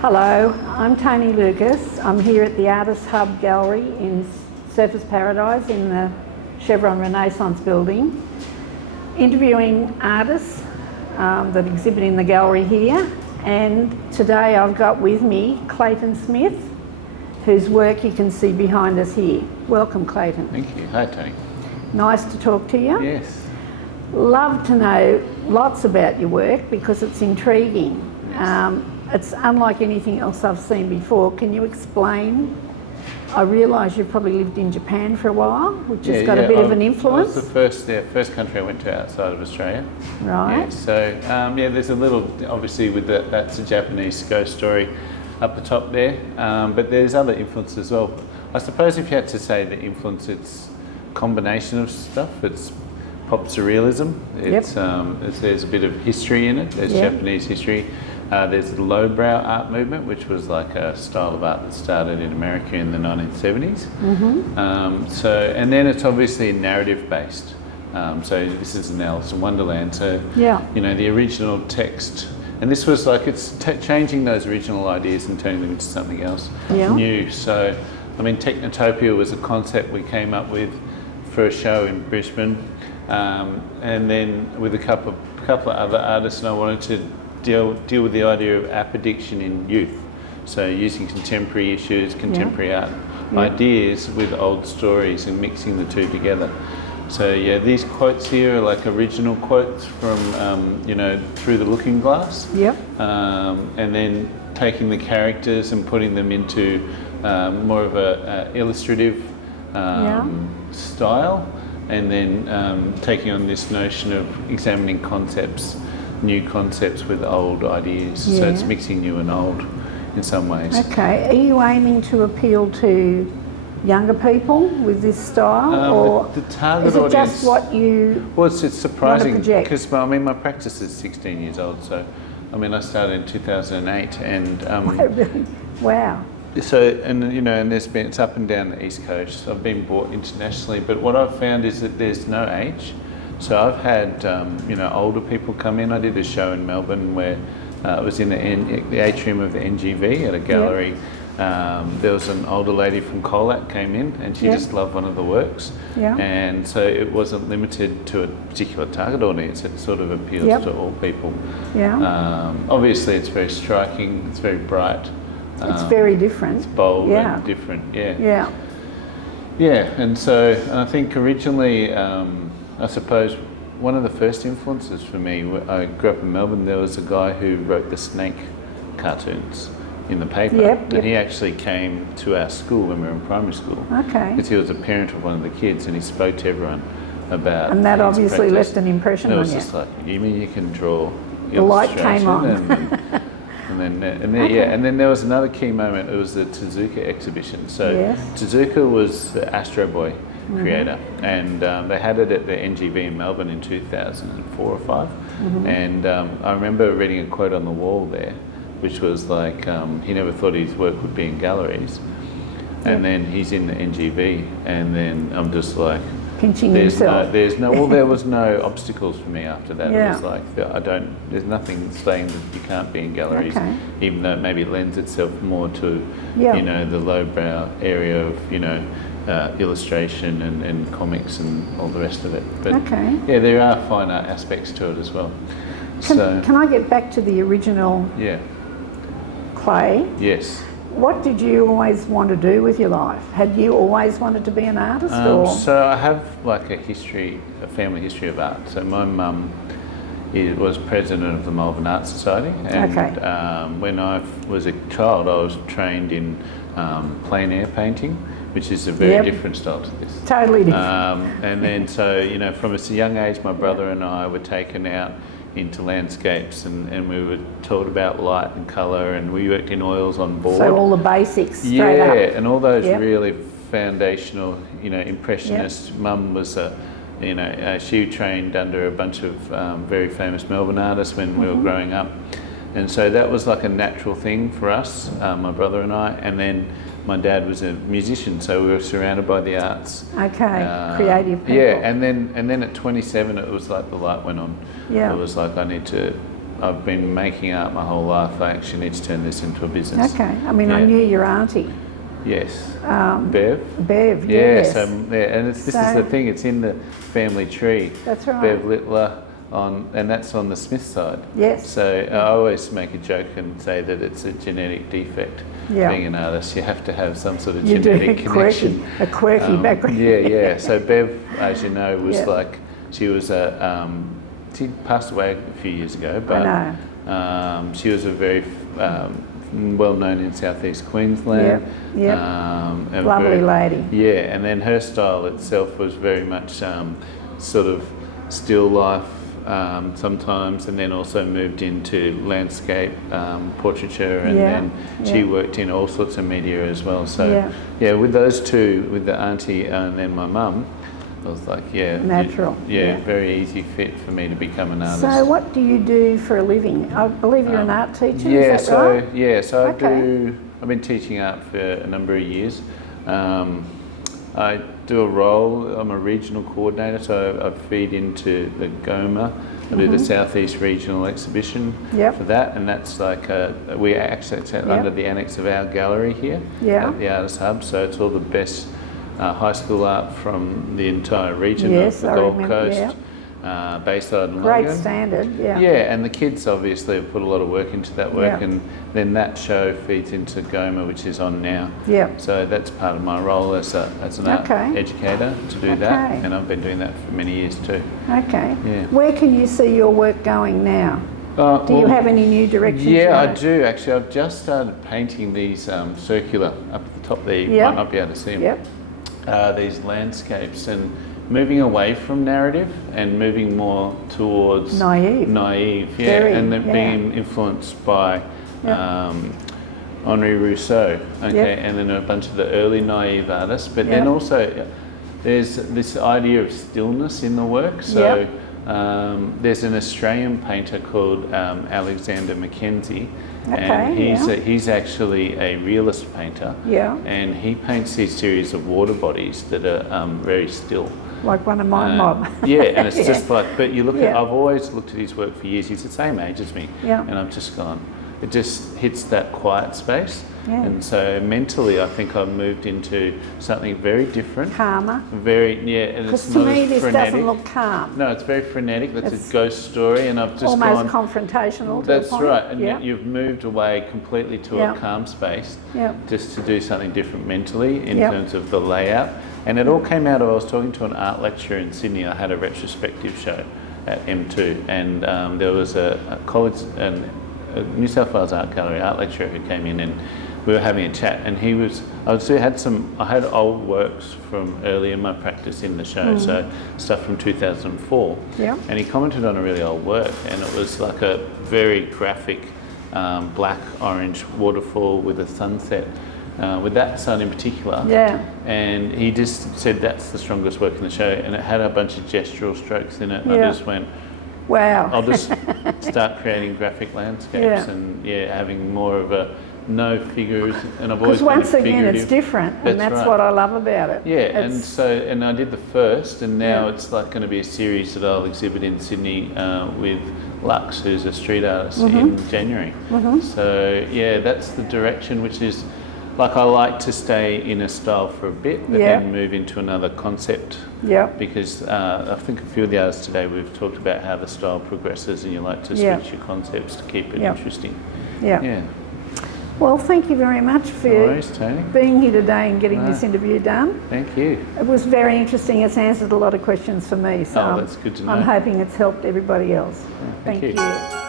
Hello, I'm Toni Lucas. I'm here at the Artists Hub Gallery in Surfers Paradise in the Chevron Renaissance building, interviewing artists that exhibit in the gallery here. And today I've got with me Clayton Smith, whose work you can see behind us here. Welcome, Clayton. Thank you. Hi, Toni. Nice to talk to you. Yes. Love to know lots about your work because it's intriguing. Yes. It's unlike anything else I've seen before. Can you explain? I realise you've probably lived in Japan for a while, which has got a bit of an influence. It was the first country I went to outside of Australia. Right. Yeah, so, there's a little, obviously with that's a Japanese ghost story up the top there, but there's other influences as well. I suppose if you had to say the influence, it's a combination of stuff. It's pop surrealism. There's a bit of history in it. There's Japanese history. There's the lowbrow art movement, which was like a style of art that started in America in the 1970s. Mm-hmm. And then it's obviously narrative based. So this is an Alice in Wonderland. So the original text, and this was like it's changing those original ideas and turning them into something else new. So Technotopia was a concept we came up with for a show in Brisbane, and then with a couple of other artists, and I wanted to deal with the idea of app addiction in youth. So using contemporary issues, contemporary art ideas with old stories and mixing the two together. So these quotes here are like original quotes from Through the Looking Glass. Yep. And then taking the characters and putting them into more of a illustrative style, and then taking on this notion of examining new concepts with old ideas. So it's mixing new and old in some ways. Okay, are you aiming to appeal to younger people with this style, or the target is it audience, just what you it's surprising because my practice is 16 years old, so I started in 2008 and really? Wow. So and it's up and down the East Coast. I've been bought internationally, but what I've found is that there's no age. So I've had older people come in. I did a show in Melbourne where it was in the atrium of the NGV at a gallery. There was an older lady from Colac came in, and she just loved one of the works. And so it wasn't limited to a particular target audience. It sort of appeals to all people. Obviously, it's very striking. It's very bright. It's very different. It's bold and different. And so I think originally, I suppose one of the first influences for me, I grew up in Melbourne, there was a guy who wrote the snake cartoons in the paper. And he actually came to our school when we were in primary school. Okay. Because he was a parent of one of the kids, and he spoke to everyone about. And that obviously left an impression on you. It was just like, you mean you can draw the light came on. And then there was another key moment. It was the Tezuka exhibition. So Tezuka was the Astro Boy creator, and they had it at the NGV in Melbourne in 2004 or 5. And I remember reading a quote on the wall there, which was like, he never thought his work would be in galleries, and then he's in the NGV, and then I'm just like, there was no obstacles for me after that. It was like, there's nothing saying that you can't be in galleries, even though maybe it lends itself more to, the lowbrow area of, illustration and comics and all the rest of it. But there are fine art aspects to it as well. Can I get back to the original Clay? Yes. What did you always want to do with your life? Had you always wanted to be an artist? So I have like a family history of art. So my mum was president of the Melbourne Art Society, and when I was a child I was trained in plein air painting, which is a very different style to this. Totally different. And then from a young age my brother and I were taken out into landscapes, and we were taught about light and colour, and we worked in oils on board. So all the basics straight up. And all those really foundational, impressionist. Mum was she trained under a bunch of very famous Melbourne artists when we were growing up, and so that was like a natural thing for us, my brother and I. And then my dad was a musician, so we were surrounded by the arts. Creative people. And then at 27 it was like the light went on. It was like I I've been making art my whole life. I actually need to turn this into a business. Okay. I mean, I knew your auntie. Yes. Bev? Bev, Yeah, yes. This is the thing, it's in the family tree. That's right. Bev Littler, and that's on the Smith side. Yes. So I always make a joke and say that it's a genetic defect. Being an artist, you have to have some sort of genetic connection. A quirky background. Yeah. So Bev, as you know, was she was she passed away a few years ago, but I know. she was a very well known in southeast Queensland. Lovely lady. Yeah, and then her style itself was very much sort of still life sometimes, and then also moved into landscape portraiture, and then she worked in all sorts of media as well. So with those two, with the auntie and then my mum, I was like, natural. Very easy fit for me to become an artist. So what do you do for a living? I believe you're an art teacher, is that right? I've been teaching art for a number of years. I do a role, I'm a regional coordinator, so I feed into the GOMA. I do the Southeast Regional Exhibition for that, and that's like, we actually under the annex of our gallery here at the Artists Hub, so it's all the best high school art from the entire region of the Gold Coast, Bayside and Great Logan. standard, and the kids obviously have put a lot of work into that work, and then that show feeds into GOMA, which is on now. So that's part of my role as an art educator, to do that, and I've been doing that for many years too. Where can you see your work going now? Do you have any new directions? I do actually. I've just started painting these circular up at the top there. You might not be able to see them. These landscapes, and moving away from narrative and moving more towards naive, and then being influenced by Henri Rousseau, and then a bunch of the early naive artists, but then also there's this idea of stillness in the work. So there's an Australian painter called Alexander Mackenzie, and he's actually a realist painter, and he paints these series of water bodies that are very still. Like one of my mob. And it's just like, but you look at, I've always looked at his work for years. He's the same age as me, and I've just gone, it just hits that quiet space. And so mentally, I think I've moved into something very different. Calmer. Very, and because it's to not me as this frenetic. doesn't look calm. No, it's very frenetic. It's a ghost story, and I've just almost confrontational. That's right, and you've moved away completely to a calm space, just to do something different mentally in terms of the layout. And it all came out of, I was talking to an art lecturer in Sydney. I had a retrospective show at M2, and there was a college, a New South Wales Art Gallery art lecturer who came in, and we were having a chat, and he was, I had old works from early in my practice in the show, so stuff from 2004, and he commented on a really old work, and it was like a very graphic black-orange waterfall with a sunset, with that sun in particular, and he just said that's the strongest work in the show, and it had a bunch of gestural strokes in it, and I just went, wow, I'll just start creating graphic landscapes, and having more of a no figures, and I've always been a once again figurative. it's different, and that's what I love about it. And I did the first, and now it's like going to be a series that I'll exhibit in Sydney with Lux, who's a street artist, in January. So that's the direction, which is like, I like to stay in a style for a bit, but then move into another concept. Because I think a few of the artists today, we've talked about how the style progresses, and you like to switch your concepts to keep it interesting. Well, thank you very much for being here today and getting this interview done. Thank you. It was very interesting. It's answered a lot of questions for me, so that's good to know. I'm hoping it's helped everybody else. Thank you.